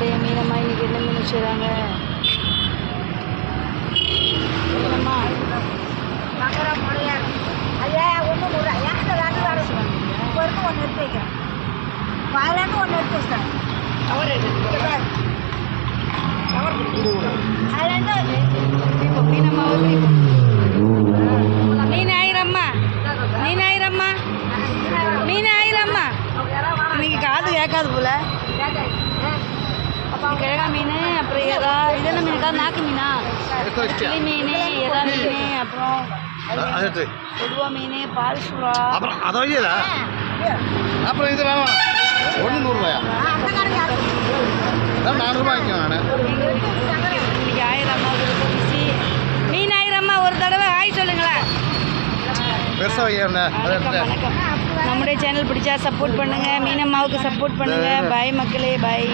நம்முடைய மீனம்மா இன்னைக்கு என்ன மீன் செய்கிறாங்க? மீனம்மா ஐயா ஒன்று ஒரு ஏன் வேண்டு வரும் இப்போ இருக்கு ஒன்று எடுத்து வைக்கிறேன் வாயிலான்னு ஒன்று எடுத்து வச்சிட்டேன் அதுலேருந்து இப்போ மீனம்மாவுக்கு மீன் ஆயிரம்மா மீன் ஆயிரம்மா மீன் ஆயிரம்மா இன்னைக்கு காது கேட்காது போல. கிழங்கா மீன் அப்புறம் எதா இது என்ன மீன்? நாக்கு மீனா? கிளி மீன், எதா மீன், அப்புறம் கொடுவா மீன், பால் சுறா. அப்புறம் அதை வையல அப்புறம் இது வேணும் ஒன்று நூறுரூவாயா? அதான் 4 ரூபாய் வாங்கிக்கோ. நான் இன்னைக்கு ஆயிரம்மா பிஸி. மீன் ஆயிரம்மா ஒரு தடவை ஆய் சொல்லுங்களேன். பெருசாக வைக்கிறேன் அதை வணக்கம் வணக்கம். நம்முடைய சேனல் பிடிச்சா சப்போர்ட் பண்ணுங்கள். மீனம்மாவுக்கு சப்போர்ட் பண்ணுங்கள். பாய் மக்களே, பாய்.